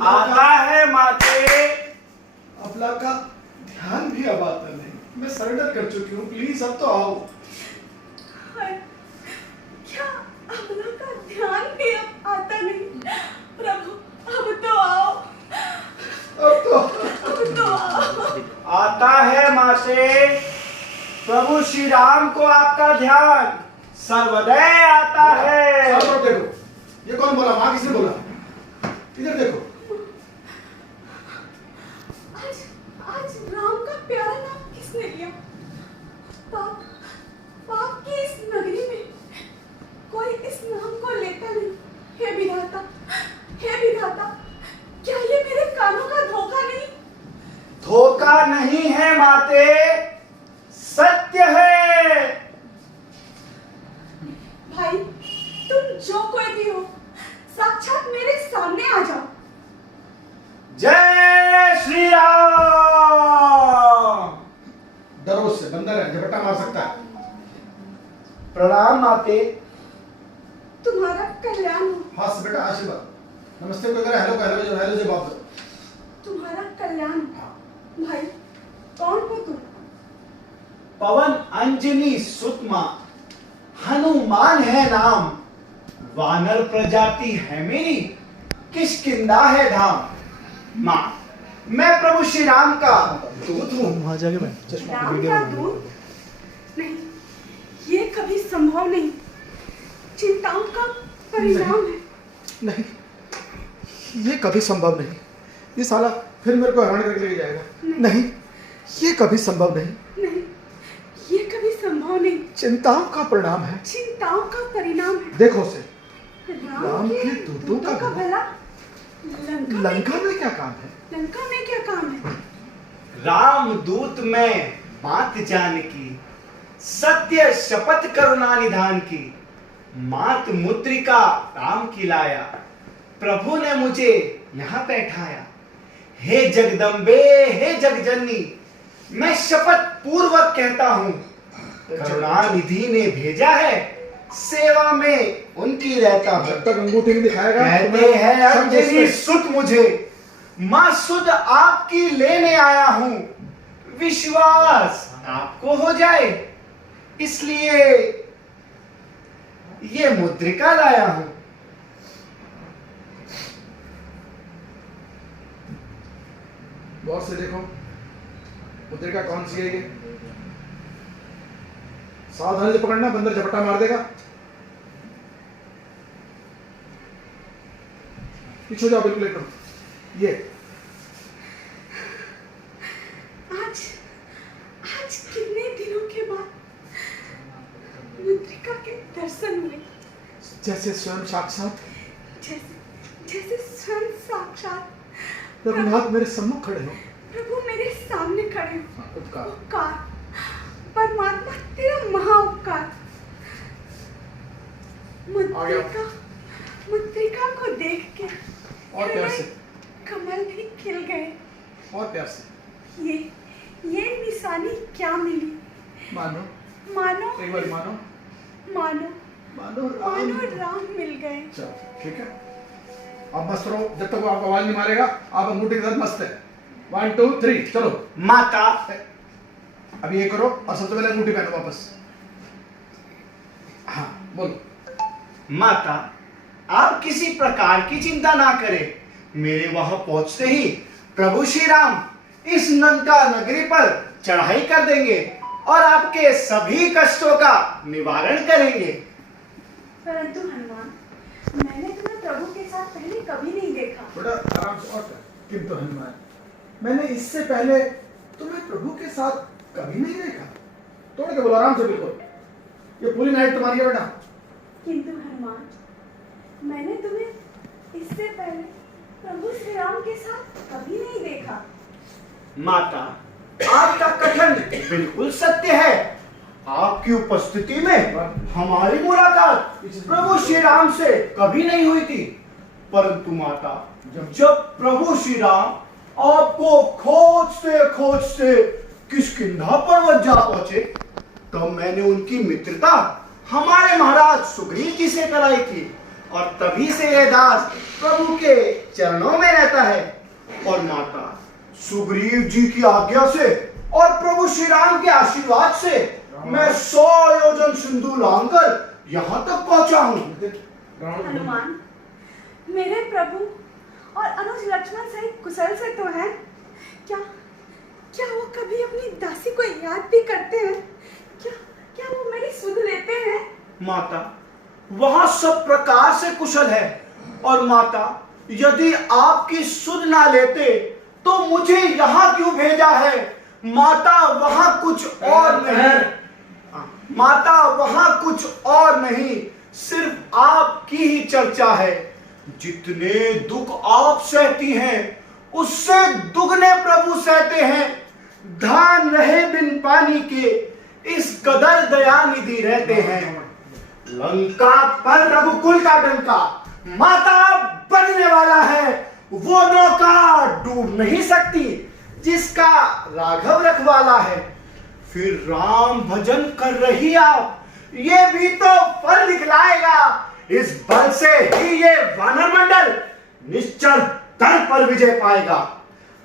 आता है माते। अबला का ध्यान भी अब आता नहीं। मैं सरेंडर कर चुकी हूँ, प्लीज अब तो आओ। क्या अबला का ध्यान भी अब आता नहीं? प्रभु अब तो आओ, अब तो आओ। आता है माते। प्रभु श्री राम को आपका ध्यान सर्वदय आता है। सब देखो, ये कौन बोला? माँ किसने बोला? इधर देखो। आज राम का प्यारा नाम किसने लिया? पाप पाप की इस नगरी में कोई इस नाम को लेता नहीं। हे विधाता, हे विधाता, क्या ये मेरे कानों का धोखा नहीं? धोखा नहीं है माते, सत्य है। भाई, तुम जो कोई भी हो, साक्षात मेरे सामने आ जाओ। जय श्री राम। डरो उससे, बंदर है, झपट्टा मार सकता है। प्रणाम माते। तुम्हारा कल्याण हो। हाँ से बेटा, आशीर्वाद। नमस्ते कोई करे, हेलो का हेलो, हेलो से बात करो। तुम्हारा कल्याण हो। भाई, कौन हो तुम? पवन अंजनी सुतमा, हनुमान है नाम। वानर प्रजाति है मेरी, किष्किंधा है धाम। माँ, मैं प्रभु श्री राम का दूत हूँ। वहां जाके राम का दूत? नहीं, ये कभी संभव नहीं। चिंताओं का परिणाम है। नहीं, ये कभी संभव नहीं। ये साला फिर मेरे को हरण करके ले जाएगा। नहीं, ये कभी संभव नहीं। नहीं, ये कभी संभव नहीं। चिंताओं का परिणाम है। चिंताओं का परिणाम है। देखो उसे, राम के दूतों का भला लंका में क्या काम है? लंका में क्या काम है? राम दूत में बात जान की, सत्य शपथ करुणा निधान की। मात मुद्रिका राम की लाया, प्रभु ने मुझे यहाँ बैठाया। हे जगदम्बे, हे जगजननी, मैं शपथ पूर्वक कहता हूँ, करुणा निधि ने भेजा है, सेवा में उनकी रहता हूँ। जब तक अंगूठी नहीं दिखाएगा, कहते हैं अंजनी सुत मुझे, माँ सुध आपकी लेने आया हूँ। विश्वास आपको हो जाए, इसलिए ये मुद्रिका लाया हूँ। गौर से देखो, मुद्रिका कौन सी है ये? सावधानी से पकड़ना, बंदर झपट्टा मार देगा। पीछे हो जाओ, बिल्कुल एकदम। ये आज कितने दिनों के बाद मुद्रिका के दर्शन हुए। जैसे स्वयं साक्षात जैसे स्वयं साक्षात रघुनाथ मेरे सम्मुख खड़े हो। प्रभु मेरे सामने खड़े हो। उपकार, परमात्मा तेरा महा उपकार। मुद्रिका को देख के और प्यार से, कमल भी खिल गए। और प्यार से। ये निशानी क्या मिली? मानो, एक बार मानो राम मिल गए। चलो ठीक है, अब मस्त रहो। जब तक वो आपको आवाज नहीं मारेगा, आप अंगूठी के साथ मस्त है। 1 2 3 चलो। माता, अभी ये करो और सबसे पहले अंगूठी पहनो वापस। हाँ बोलो। माता, आप किसी प्रकार की चिंता ना करें। मेरे वहां पहुंचते ही प्रभु श्री राम इस लंका नगरी पर चढ़ाई कर देंगे और आपके सभी कष्टों का निवारण करेंगे। परंतु हनुमान, मैंने तुम्हें प्रभु के साथ पहले कभी नहीं देखा। बेटा आराम से। और किंतु हनुमान, मैंने इससे पहले तुम्हें प्रभु के साथ कभी नहीं देखा। तोड़ के बोलो, आराम से, बिल्कुल। ये पूरी नाइट तुम्हारी है बेटा। किंतु हनुमान, मैंने तुम्हें इससे पहले प्रभु श्री राम के साथ कभी नहीं देखा। माता, आपका कथन बिल्कुल सत्य है। आपकी उपस्थिति में हमारी मुलाकात प्रभु श्री राम से कभी नहीं हुई थी। परंतु माता, जब प्रभु श्री राम आपको खोजते खोजते किष्किंधा पर्वत जा पहुंचे, तब मैंने उनकी मित्रता हमारे महाराज सुग्रीव जी से कराई थी। और तभी से यह दास प्रभु के चरणों में रहता है। और माता, सुग्रीव जी की आज्ञा से और प्रभु श्री राम के आशीर्वाद से मैं 100 योजन सिंधु लांघकर यहाँ तक पहुंचा हूँ। हनुमान, मेरे प्रभु और अनुज लक्ष्मण सहित कुशल से तो हैं? क्या क्या वो कभी अपनी दासी को याद भी करते हैं? क्या क्या वो मेरी सुध लेते हैं? माता, वहां सब प्रकार से कुशल है। और माता, यदि आपकी सुध ना लेते तो मुझे यहाँ क्यों भेजा है? माता, वहां कुछ और नहीं। माता, वहां कुछ और नहीं, सिर्फ आपकी ही चर्चा है। जितने दुख आप सहती हैं उससे दुगने प्रभु सहते हैं। धान रहे बिन पानी के इस कदर दयानिधि रहते हैं। लंका पर रघुकुल का डंका माता बनने वाला है। वो नौका डूब नहीं सकती जिसका राघव रखवाला है। फिर राम भजन कर रही आप, ये भी तो फल दिखलाएगा। इस बल से ही ये वानर मंडल निश्चल तल पर विजय पाएगा।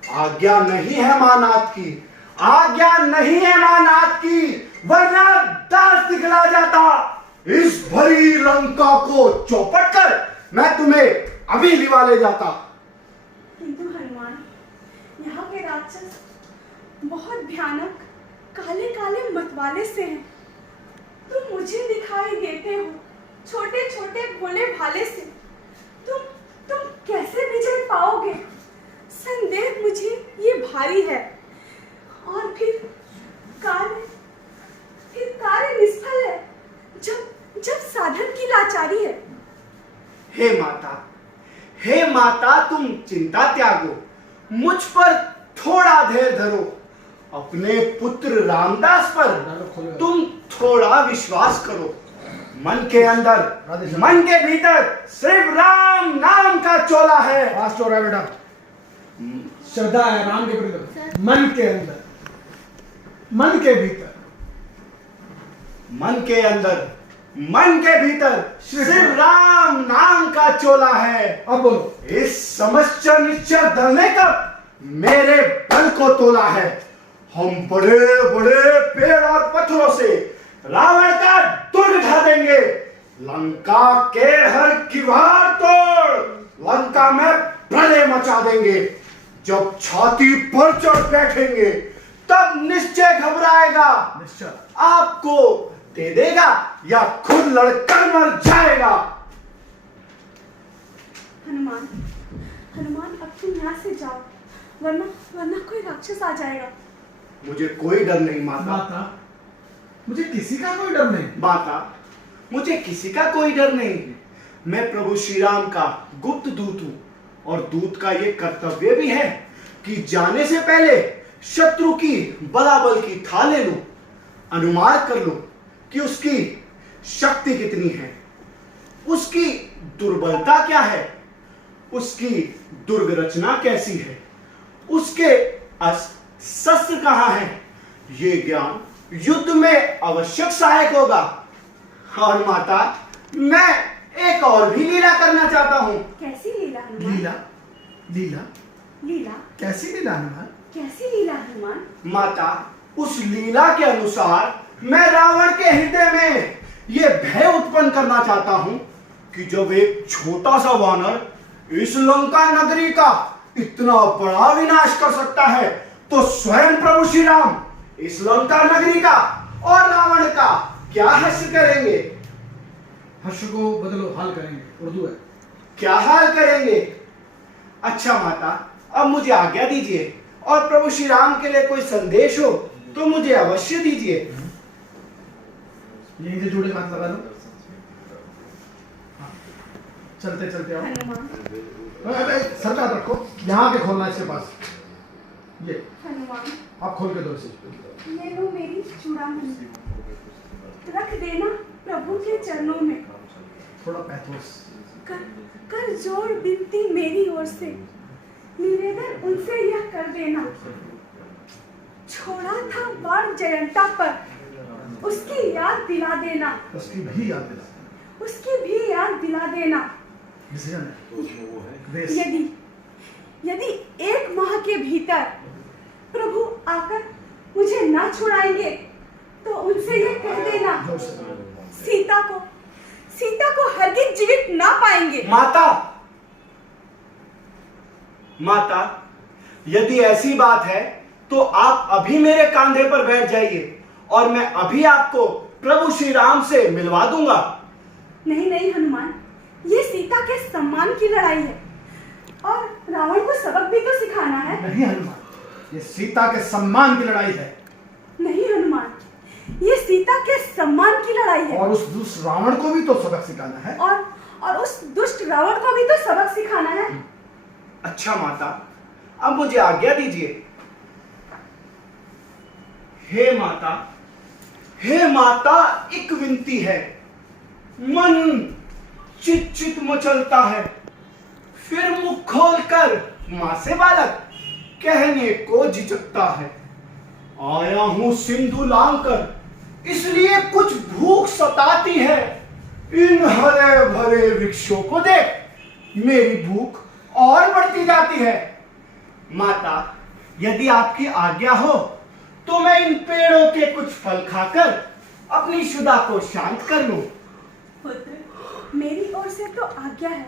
आज्ञा नहीं है मानाथ की, आज्ञा नहीं है मानाथ की, वरना दास दिखला जाता। इस भरी लंका को चौपट कर मैं तुम्हें अभी लिवा ले जाता। किंतु हनुमान, यहाँ के राक्षस बहुत भयानक काले काले मतवाले से हैं। तुम मुझे दिखाई देते हो छोटे छोटे भोले भाले से। तुम कैसे विजय पाओगे? संदेह मुझे ये भारी है। और फिर कार्य निष्फल है जब साधन की लाचारी है। हे माता, तुम चिंता त्यागो, मुझ पर थोड़ा धैर्य धरो। अपने पुत्र रामदास पर तुम थोड़ा विश्वास करो। मन के भीतर सिर्फ राम नाम का चोला है। फास्ट हो रहा है बेटा, श्रद्धा है राम के प्रति। मन के अंदर, मन के भीतर, मन के भीतर सिर्फ राम नाम का चोला है। अब बोलो। इस समस्या निश्चय दल ने कब मेरे बल को तोला है। हम बड़े बड़े पेड़ और पत्थरों से रावण का दुर्ग ढा देंगे। लंका के हर किवाड़ तोड़ लंका में प्रलय मचा देंगे। जब छाती पर चढ़ बैठेंगे तब निश्चय घबराएगा। आपको दे देगा या खुद लड़कर मर जाएगा। हनुमान, अब तुम यहाँ से जाओ, वरना कोई राक्षस आ जाएगा। मुझे कोई डर नहीं माता। मुझे किसी का कोई डर नहीं। माता, मुझे किसी का कोई डर नहीं। मैं प्रभु श्री राम का गुप्त दूत हूं और दूत का यह कर्तव्य भी है कि जाने से पहले शत्रु की बलाबल की था ले लूं, अनुमान कर लूं कि उसकी शक्ति कितनी है, उसकी दुर्बलता क्या है, उसकी दुर्ग रचना कैसी है, उसके शस्त्र कहां है। ये ज्ञान युद्ध में आवश्यक सहायक होगा। और माता, मैं एक और भी लीला करना चाहता हूँ। कैसी लीला हनुमान? लीला कैसी लीला हनुमान? कैसी लीला हनुमान? माता, उस लीला के अनुसार मैं रावण के हृदय में यह भय उत्पन्न करना चाहता हूं कि जब एक छोटा सा वानर इस लंका नगरी का इतना बड़ा विनाश कर सकता है तो स्वयं प्रभु श्री राम इस लंका नगरी का और रावण का क्या हर्ष करेंगे। हर्ष को बदलो, हाल करेंगे, उर्दू है। क्या हाल करेंगे? अच्छा माता, अब मुझे आज्ञा दीजिए और प्रभु श्री राम के लिए कोई संदेश हो तो मुझे अवश्य दीजिए। यहीं से जुड़े हाथ लगा लो। चलते चलते आओ। सर का रखो, यहाँ के खोलना इसके पास। ये हनुमान, आप खोल के दो इसे। ये लो मेरी चूड़ामणि, रख देना प्रभु के चरणों में। थोड़ा पैथोस कर जोड़ विनती मेरी ओर से, निवेदन उनसे यह कर देना। छोड़ा था बाण जयंता पर, उसकी याद दिला देना। उसकी भी याद दिला दिला देना। डिसीजन है। देश। यदि यदि 1 माह के भीतर प्रभु आकर मुझे ना छुड़ाएंगे तो उनसे ये कह देना, जोर से। सीता को हरगिज जीवित ना पाएंगे। माता, यदि ऐसी बात है तो आप अभी मेरे कंधे पर बैठ जाइए और मैं अभी आपको प्रभु श्री राम से मिलवा दूंगा। नहीं हनुमान, ये सीता के सम्मान की लड़ाई है और रावण को सबक भी तो सिखाना है। नहीं हनुमान, ये सीता के सम्मान की लड़ाई है। नहीं हनुमान, ये सीता के सम्मान की लड़ाई है और उस दुष्ट रावण को भी तो सबक सिखाना है। और उस दुष्ट रावण को भी तो सबक सिखाना है। अच्छा माता, अब मुझे आज्ञा दीजिए। हे माता, एक विनती है। मन चित मचलता है, फिर मुख खोलकर मां से बालक कहने को झिझकता है। आया हूं सिंधु लांघकर, इसलिए कुछ भूख सताती है। इन हरे भरे वृक्षों को देख मेरी भूख और बढ़ती जाती है। माता, यदि आपकी आज्ञा हो तो मैं इन पेड़ों के कुछ फल खाकर अपनी शुदा को शांत कर लूं। पुत्र, मेरी ओर से तो आज्ञा है,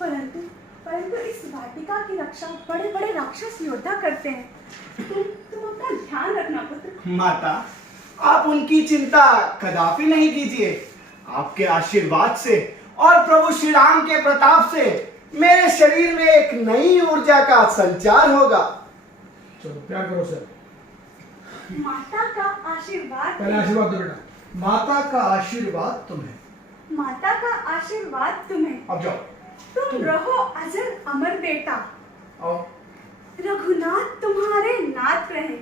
परंतु इस वाटिका की रक्षा बड़े बड़े राक्षस योद्धा करते हैं। तुम अपना ध्यान रखना पुत्र। माता, आप उनकी चिंता कदापि नहीं कीजिए। आपके आशीर्वाद से और प्रभु श्री राम के प्रताप से मेरे शरीर में एक नई ऊर्जा का संचार होगा। चलो प्यार करो सर। माता का आशीर्वाद। पहले आशीर्वाद दो बेटा। माता का आशीर्वाद तुम्हें। माता का आशीर्वाद तुम्हें। अब जाओ। तुम रहो अजर अमर बेटा। आओ। रघुनाथ तुम्हारे नाथ रहे,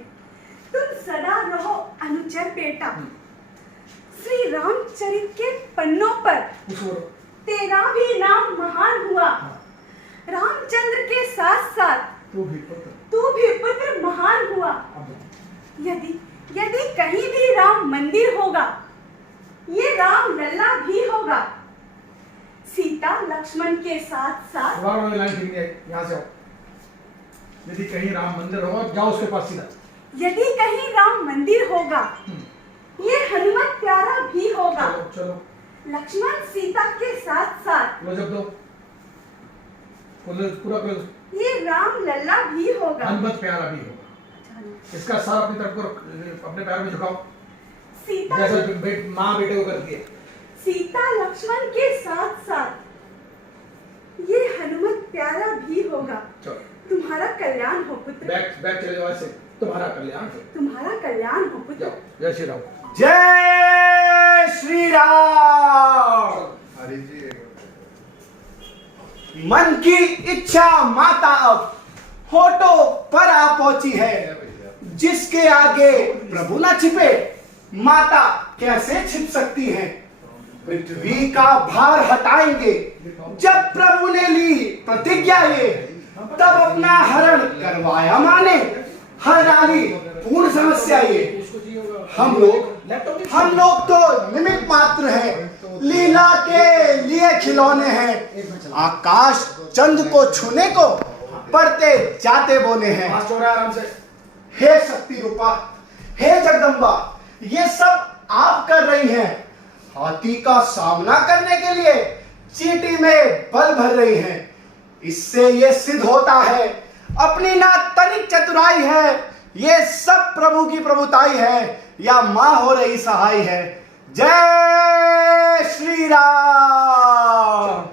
तुम सदा रहो अनुचर बेटा। श्री रामचरित के पन्नों पर तेरा भी नाम महान हुआ। रामचंद्र के साथ साथ तू भी पुत्र महान हुआ। यदि कहीं भी राम मंदिर होगा, ये राम लल्ला भी होगा। सीता लक्ष्मण के साथ साथ। यहाँ से आओ। यदि कहीं राम मंदिर होगा, जाओ उसके पास सीधा। यदि कहीं राम मंदिर होगा, ये हनुमत प्यारा भी होगा। चलो। लक्ष्मण सीता के साथ साथ। लो जब दो। पूरा क्लोज। ये राम लल्ला भी होगा। हनुमत प्यारा भी होगा। इसका सर अपनी तरफ को अपने पैर में झुकाओ। सीता जैसे माँ बेटे को करती है। सीता लक्ष्मण के साथ साथ ये हनुमत प्यारा भी होगा। तुम्हारा कल्याण हो पुत्र। बैक चले जाओ ऐसे। तुम्हारा कल्याण हो। तुम्हारा कल्याण हो पुत्र। जय श्री राम। जय श्री राम। हरि जी। मन की इच्छा माता अब होठों पर आ पहुंची है। जिसके आगे प्रभु न छिपे, माता कैसे छिप सकती हैं। पृथ्वी का भार हटाएंगे जब प्रभु ने ली प्रतिज्ञा ये, तब अपना हरण करवाया माने। हर डाली पूर्ण समस्या ये। हम लोग तो निमित्त मात्र हैं, लीला के लिए खिलौने हैं। आकाश चंद को छूने को पढ़ते जाते बोले हैं। आराम से। हे शक्ति रूपा, हे जगदम्बा, ये सब आप कर रही हैं। हाथी का सामना करने के लिए चींटी में बल भर रही हैं। इससे ये सिद्ध होता है अपनी ना तनिक चतुराई है, ये सब प्रभु की प्रभुताई है या मां हो रही सहाय है। जय श्री राम।